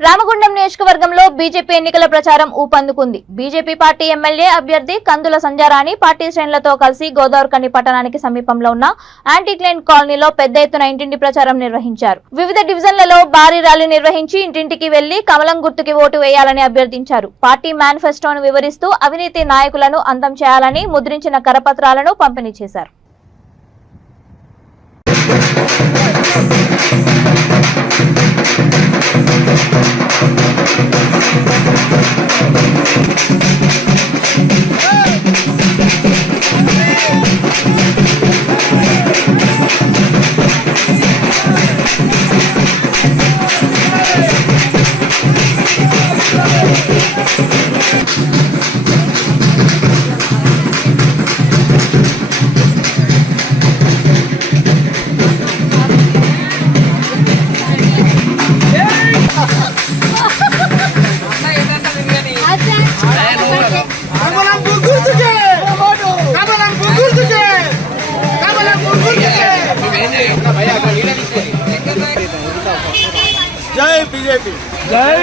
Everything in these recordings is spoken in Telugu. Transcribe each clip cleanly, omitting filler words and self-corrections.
రామగుండం నియోజకవర్గంలో బీజేపీ ఎన్నికల ప్రచారం ఊపందుకుంది. బీజేపీ పార్టీ ఎమ్మెల్యే అభ్యర్థి కందుల సంజారాణి పార్టీ శ్రేణులతో కలిసి గోదావరికని పట్టణానికి సమీపంలో ఉన్న యాంటీక్లైన్ కాలనీలో పెద్ద ఎత్తున ఇంటింటి ప్రచారం నిర్వహించారు. వివిధ డివిజన్లలో భారీ ర్యాలీ నిర్వహించి ఇంటింటికి వెళ్లి కమలం గుర్తుకి ఓటు వేయాలని అభ్యర్థించారు. పార్టీ మేనిఫెస్టోను వివరిస్తూ అవినీతి నాయకులను అంతం చేయాలని ముద్రించిన కరపత్రాలను పంపిణీ చేశారు. జై బీజేపీ జై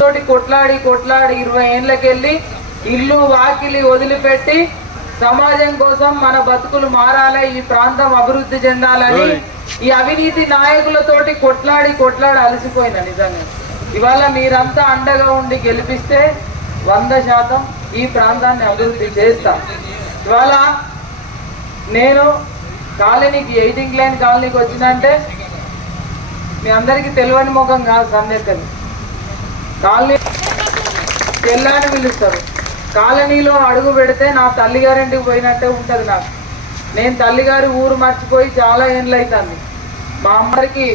తోటి కొట్లాడి 20 ఏళ్ళకెళ్ళి ఇల్లు వాకిలి వదిలిపెట్టి సమాజం కోసం మన బతుకులు మారాలి, ఈ ప్రాంతం అభివృద్ధి చెందాలని ఈ అవినీతి నాయకులతోటి కొట్లాడి అలసిపోయిన. నిజంగా ఇవాళ మీరంతా అండగా ఉండి గెలిపిస్తే 100% ఈ ప్రాంతాన్ని అభివృద్ధి చేస్తా. ఇవాళ నేను కాలనీకి 18 లైన్ కాలనీకి వచ్చినంటే మీ అందరికీ తెలియని ముఖం కాదు. సందేశం కాలనీ తెల్లని పిలుస్తారు. కాలనీలో అడుగు పెడితే నా తల్లిగారింటికి పోయినట్టే ఉంటుంది. నేను తల్లిగారి ఊరు మర్చిపోయి చాలా ఏళ్ళు అవుతుంది. మా అమ్మకి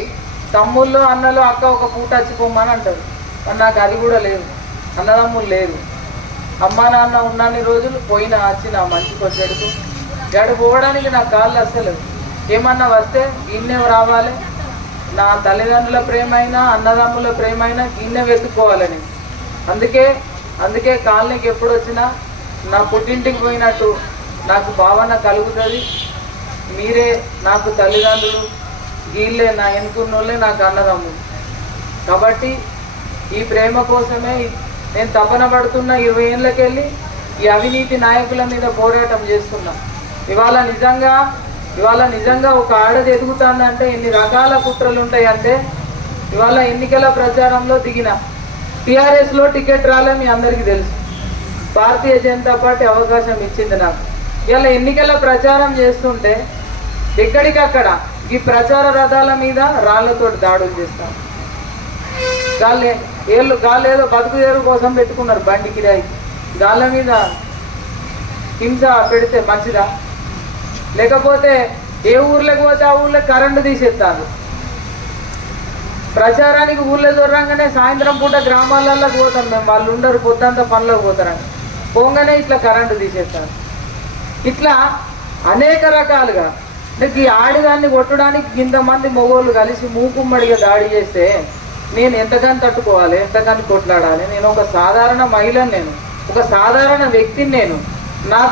తమ్ముళ్ళు అన్నలు అక్క ఒక పూట వచ్చిపోమని అంటారు. కానీ నాకు అది కూడా లేదు, అన్నదమ్ములు లేదు. అమ్మా నాన్న ఉన్నన్ని రోజులు పోయినా వచ్చిన మంచికి వచ్చేడుకు ఎడు పోవడానికి నాకు కాళ్ళు అస్సలు. ఏమన్నా వస్తే గిన్నె రావాలి, నా తల్లిదండ్రుల ప్రేమైనా అన్నదమ్ముల ప్రేమైనా గిన్నె వెతుక్కోవాలని. అందుకే కాలనీకి ఎప్పుడు వచ్చినా నా పుట్టింటికి పోయినట్టు నాకు భావన కలుగుతుంది. మీరే నాకు తల్లిదండ్రులు, వీళ్ళే నా ఎన్నుకున్నోళ్ళే నాకు అన్నదమ్ములు. కాబట్టి ఈ ప్రేమ కోసమే నేను తపన పడుతున్న 20 ఏళ్ళకెళ్ళి ఈ అవినీతి నాయకుల మీద పోరాటం చేస్తున్నా. ఇవాళ నిజంగా ఒక ఆడది ఎదుగుతుందంటే ఎన్ని రకాల కుట్రలు ఉంటాయంటే, ఇవాళ ఎన్నికల ప్రచారంలో దిగిన టీఆర్ఎస్లో టికెట్ రాలే మీ అందరికీ తెలుసు. భారతీయ జనతా పార్టీ అవకాశం ఇచ్చింది నాకు. ఇవాళ ఎన్నికల ప్రచారం చేస్తుంటే ఎక్కడికక్కడ ఈ ప్రచార రథాల మీద రాళ్లతోటి దాడులు చేస్తాం. గాలేదో బతుకు తెరువు కోసం పెట్టుకున్నారు బండి కిరాయి. గాళ్ళ మీద హింస పెడితే మంచిదా? లేకపోతే ఏ ఊర్లోకి పోతే ఆ ఊర్లో కరెంటు తీసేస్తారు. ప్రచారానికి ఊళ్ళో దొరకంగానే సాయంత్రం పూట గ్రామాలలోకి పోతాం మేము. వాళ్ళు ఉండరు, పొద్దంతా పనులకు పోతారని పోగానే ఇట్లా కరెంటు తీసేస్తారు. ఇట్లా అనేక రకాలుగా ఈ ఆడిదాన్ని కొట్టడానికి ఇంతమంది మొగోళ్ళు కలిసి మూకుమ్మడిగా దాడి చేస్తే నేను ఎంతగాని తట్టుకోవాలి, ఎంతగాని కొట్లాడాలి? నేను ఒక సాధారణ మహిళను, నేను ఒక సాధారణ వ్యక్తిని. నేను నా